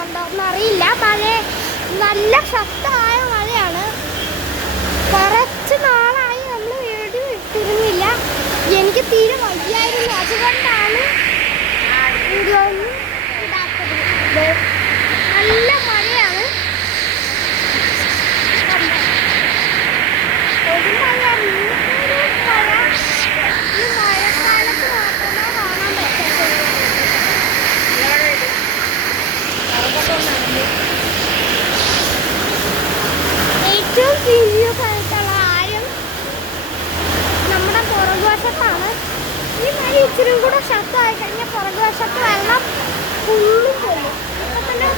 കേൾക്കുന്നുണ്ടോ എന്നറിയില്ല. മഴ നല്ല ശക്തമായ മഴയാണ്. കുറച്ച് നാളായി നമ്മൾ വീഡിയോ ഇട്ടിരുന്നില്ല. എനിക്ക് തീരെ വയ്യായിരുന്നു, അതുകൊണ്ടാണ് വീഡിയോ ഒന്നും ഇടാത്തത്. നല്ല മഴയാണ്. ഒരു മഴ ഈ മഴക്കാലത്ത് മാത്രമേ കാണാൻ പറ്റത്തുള്ളൂ. ഏറ്റവും സീരിയസ് ആയിട്ടുള്ള കാര്യം നമ്മുടെ പുറകുവശത്താണ്. ഈ മഴ ഇച്ചിരി കൂടെ ശക്തമായി കഴിഞ്ഞാൽ പുറകുവശത്ത് വെള്ളം ഫുള്ളും കൊള്ളും. ഇപ്പം തന്നെ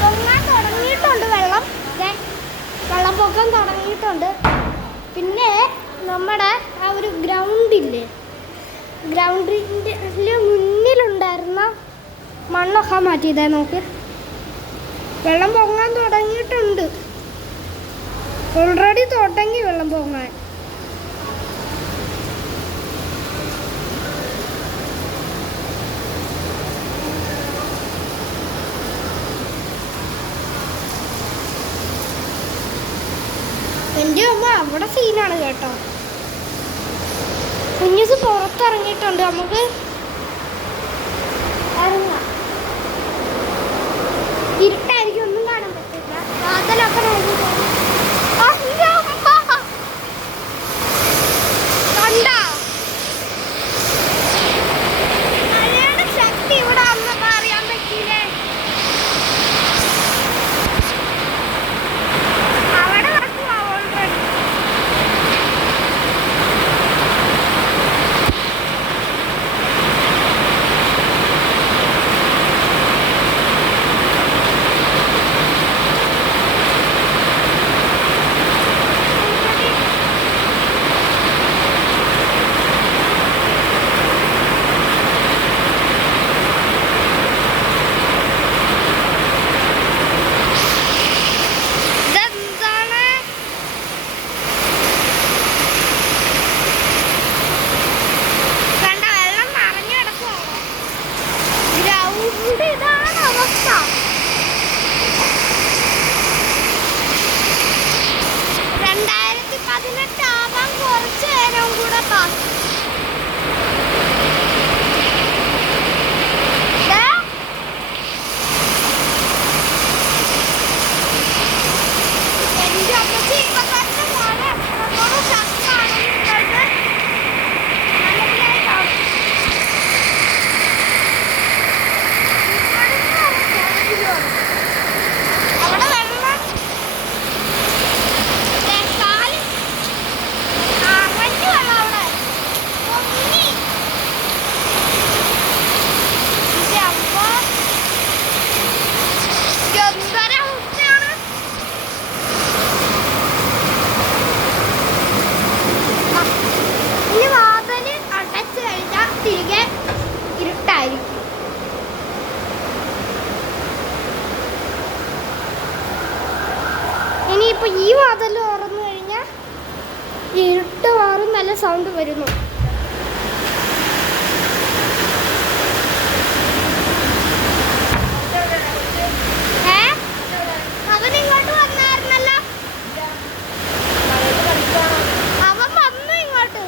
പൊങ്ങാൻ തുടങ്ങിയിട്ടുണ്ട് വെള്ളം. വെള്ളപ്പൊക്കം തുടങ്ങിയിട്ടുണ്ട്. പിന്നെ നമ്മുടെ ആ ഒരു ഗ്രൗണ്ടിൻ്റെ മുന്നിലുണ്ടായിരുന്ന മണ്ണൊക്കെ മാറ്റിയതേ നോക്ക്. വെള്ളം പൊങ്ങാൻ തുടങ്ങിയിട്ടുണ്ട്. ഓൾറെഡി തുടങ്ങി വെള്ളം പൊങ്ങാൻ. എൻ്റെ അമ്മ അവിടെ സീനാണ് കേട്ടോ. കുഞ്ഞുസ് പുറത്തിറങ്ങിയിട്ടുണ്ട്. നമുക്ക് ഇറങ്ങാം. ഇരുട്ടായിരിക്കും, ഒന്നും കാണാൻ പറ്റില്ല. വാതിലൊക്കെ കണ്ടാ മഴയുടെ ശക്തി ഇവിടെ വന്നപ്പോ അറിയാൻ പറ്റിയില്ലേ. അവിടെ നടക്കുവാ ഓൾറെഡി. ഇതാണ് അവസ്ഥ. 2018 ആവാൻ കുറച്ച് നേരം കൂടെ ബാക്കി. എൻ്റെ അമ്മച്ചി ഇപ്പൊ തന്നെ മഴ എത്രത്തോളം ശക്തമാണെന്ന് നിങ്ങൾക്ക് മനസ്സിലായിട്ടാവും. അവിടെ വെള്ളം കാല് അറിഞ്ഞു വെള്ളം അവിടെ പൊങ്ങി. അമ്മ എന്തൊരവസ്ഥയാണ്. ഇനി വാതില് അടച്ചു കഴിഞ്ഞാൽ തിരികെ ഇരുട്ടായിരിക്കും. ഇനിയിപ്പോൾ ഈ വാതിൽ തുറന്നു കഴിഞ്ഞാൽ ഇരുട്ട് മാറും, നല്ല സൗണ്ട് വരുന്നു. അവനിങ്ങോട്ട് വന്നായിരുന്നല്ലോ. അവൻ വന്നു ഇങ്ങോട്ട്.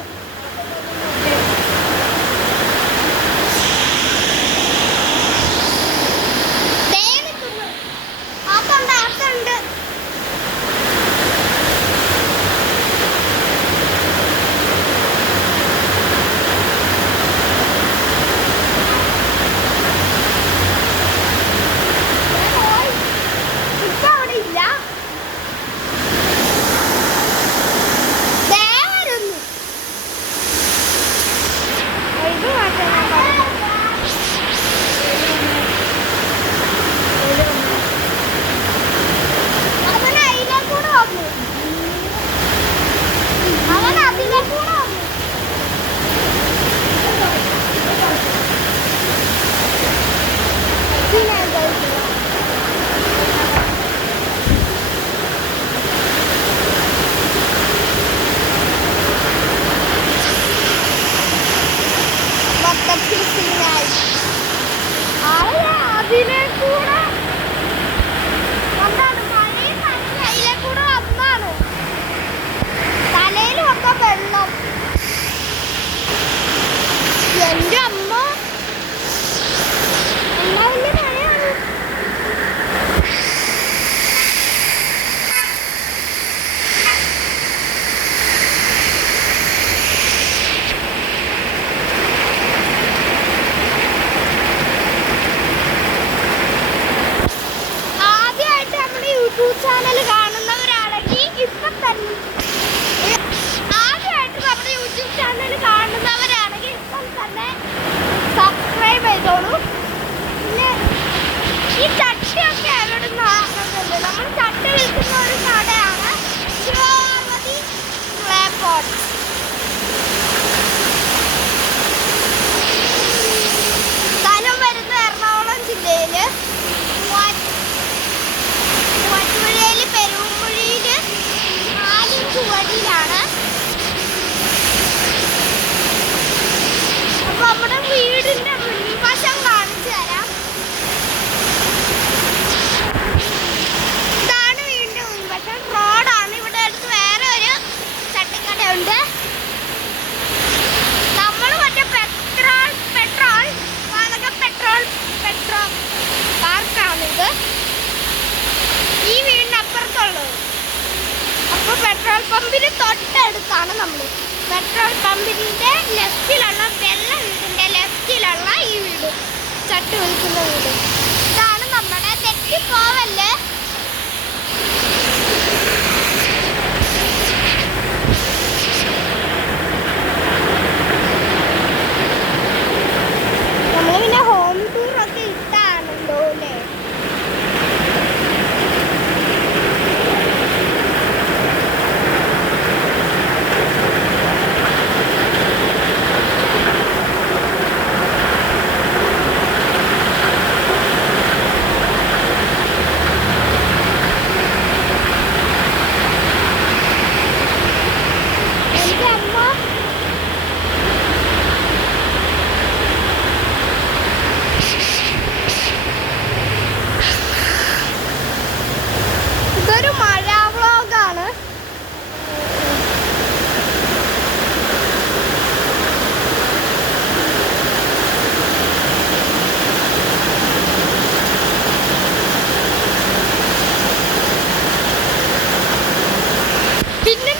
ആക്കുണ്ട്. അതിനെ കൂടെ വെള്ളം. എൻ്റെ അമ്മ എന്നാ വലിയ മഴയാണ്. ആദ്യമായിട്ട് നമ്മുടെ യൂട്യൂബ് ചാനൽ കാണുന്നവരാണെങ്കിൽ ഇപ്പം തന്നെ സബ്സ്ക്രൈബ് ചെയ്തോളൂ. പിന്നെ ഈ ചട്ടിയൊക്കെ എവിടെ നിന്നാകുന്നുണ്ട്? നമ്മൾ ചട്ടി വിൽക്കുന്ന ഒരു കടയാണ് ശിവാമതി ക്ലേ പോട്ട്. സ്ഥലം വരുന്ന എറണാകുളം ജില്ലയിൽ മൂവാറ്റുപുഴയിൽ പെരുമ്പുഴയിൽ 4 ചുവടിയിലാണ്. നമ്മുടെ വീടിന്റെ മുൻവശം കാണിച്ചു തരാം. ഇതാണ് വീടിന്റെ മുൻവശം. റോഡാണ്. ഇവിടെ അടുത്ത് വേറെ ഒരു ചട്ടിക്കടയുണ്ട്. നമ്മൾ മറ്റേ പെട്രോൾ പാർക്കാണിത്. ഈ വീടിന്റെ അപ്പുറത്തുള്ളത്. അപ്പോൾ പെട്രോൾ പമ്പിന് തൊട്ടടുത്താണ് നമ്മൾ. പെട്രോൾ പമ്പിന്റെ ലെഫ്റ്റിലുള്ള വെള്ള വീടിന്റെ ലെഫ്റ്റിലുള്ള ഈ വീട്, ചട്ടി വിൽക്കുന്ന വീട്. ഇതാണ് നമ്മുടെ. തെറ്റിപ്പോവല്ലേ. നമ്മൾ പിന്നെ ഹോം ടൂർ ഒക്കെ ഇട്ടാണല്ലോ അല്ലേ. ഇതൊരു മഴ വ്ളോഗാണ്. പിന്നെ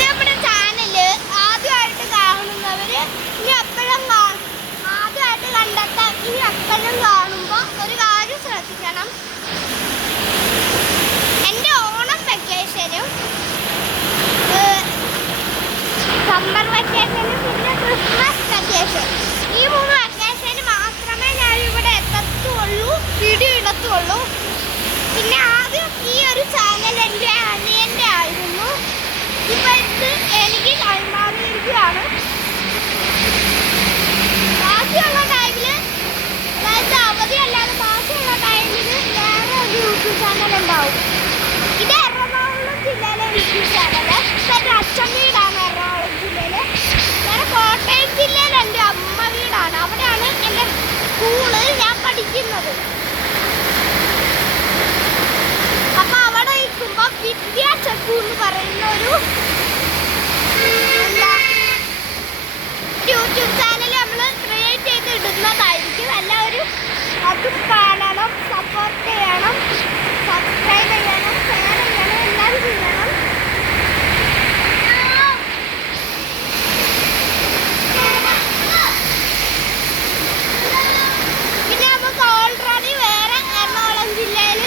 നമ്മുടെ ചാനല് ആദ്യമായിട്ട് കാണുന്നവര് ഇനി എപ്പോഴും ആദ്യമായിട്ട് കണ്ടെത്താൻ ഇനി എപ്പോഴും കാണുമ്പോൾ ഒരു കാര്യം ശ്രദ്ധിക്കണം. എൻ്റെ ഓണം വെക്കേഷനും സമ്മർ വെക്കേഷനും പിന്നെ ക്രിസ്മസ് വെക്കേഷൻ, ഈ 3 വെക്കേഷന് മാത്രമേ ഞാൻ ഇവിടെ എത്തത്തുള്ളൂ, വീഡിയോ ഇടത്തുള്ളൂ. പിന്നെ ആദ്യം ഈ ഒരു ചാനൽ എൻ്റെ അനിയൻ്റെ ആയിരുന്നു. ഇപ്പം ഇത് എനിക്ക് കൈമാറിയിരിക്കുകയാണ്. ബാക്കിയുള്ള ടൈമിൽ, അതായത് അവധിയല്ലാതെ ബാക്കിയുള്ള ടൈമിൽ വേറെ ഒരു യൂട്യൂബ് ചാനൽ ഉണ്ടാവും. ഇത് എറണാകുളം ജില്ലയിലെ യൂട്യൂബ് ചാനൽ. എൻ്റെ അച്ഛൻ വീടാണ് എറണാകുളം ജില്ലയിൽ. വേറെ കോട്ടയം ജില്ലയിൽ എൻ്റെ അമ്മ വീടാണ്. അവിടെയാണ് എൻ്റെ സ്കൂളിൽ ഞാൻ പഠിക്കുന്നത്. അപ്പം അവിടെ നിൽക്കുമ്പോൾ വിദ്യാചക്കു എന്ന് പറയുന്ന ഒരു യൂട്യൂബ് ചാനൽ നമ്മൾ ക്രിയേറ്റ് ചെയ്ത് ഇടുന്നതായിരിക്കും. എല്ലാവരും അതും കാണണം, സപ്പോർട്ട് ചെയ്യണം, സബ്സ്ക്രൈബ് ചെയ്യണം, ഷെയർ ചെയ്യണം, എല്ലാവരും ചെയ്യണം. പിന്നെ നമുക്ക് ഓൾറെഡി വേറെ എറണാകുളം ജില്ലയിൽ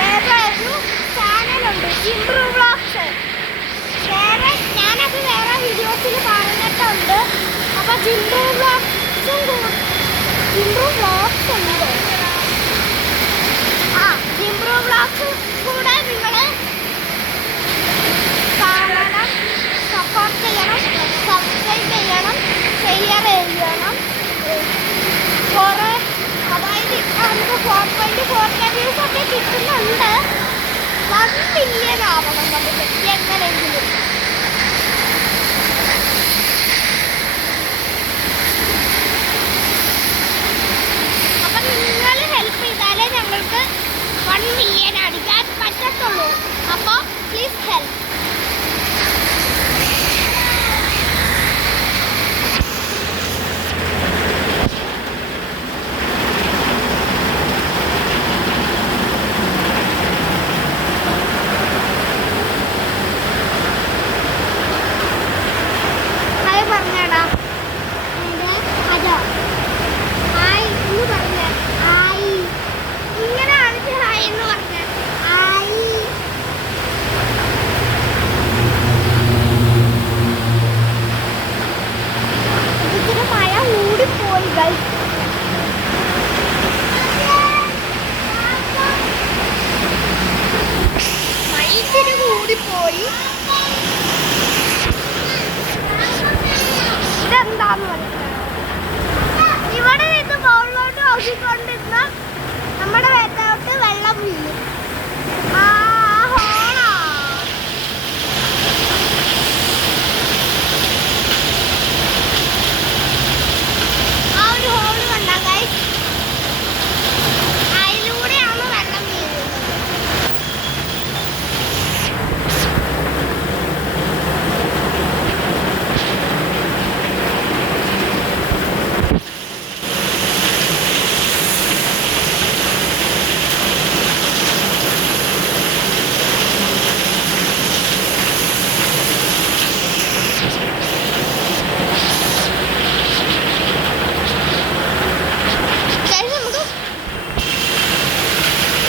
വേറെ ഒരു ചാനലുണ്ട്, ഇംപ്രൂവ് വ്ളോഗ്സ്. ഞാനത് വേറെ വീഡിയോസിൽ പറഞ്ഞിട്ടുണ്ട്. അപ്പോൾ ഇംപ്രൂവ് വ്ളോഗ്സ് ഉണ്ട്. ഇംപ്രൂവ് വ്ളോഗ്സ് കൂടെ നിങ്ങൾ കാണണം, സപ്പോർട്ട് ചെയ്യണം, സബ്സ്ക്രൈബ് ചെയ്യണം, ഷെയർ ചെയ്യണം. കുറേ അതായത് നമുക്ക് 4.4K വ്യൂസ് ഒക്കെ കിട്ടുന്നുണ്ട്. 1 മില്യൺ ആവണം നമുക്ക് എങ്ങനെയെങ്കിലും. അപ്പം നിങ്ങൾ ഹെൽപ്പ് ചെയ്താലേ ഞങ്ങൾക്ക് 1 മില്യൺ അടിക്കാൻ പറ്റും. പറ്റത്തുള്ളൂ. അപ്പോൾ പ്ലീസ് ഹെൽപ്പ്. ഹായ് പറഞ്ഞേടാ. അതോ ഹായ് എന്ന് പറഞ്ഞ ഹായ് ഇങ്ങനെ കാണിച്ച് ഹായ് എന്ന് പറഞ്ഞ ഹായ്. ഇതിന് മഴ മൂടിപ്പോയി ഗൾഫ്. മഴ ഇത്തിരി കൂടിപ്പോയി. ഇതെന്താന്ന് മനസ്സിലായോ? ഇവിടെ നിന്ന് മുകളിലോട്ട് നോക്കിക്കൊണ്ടിരുന്ന നമ്മുടെ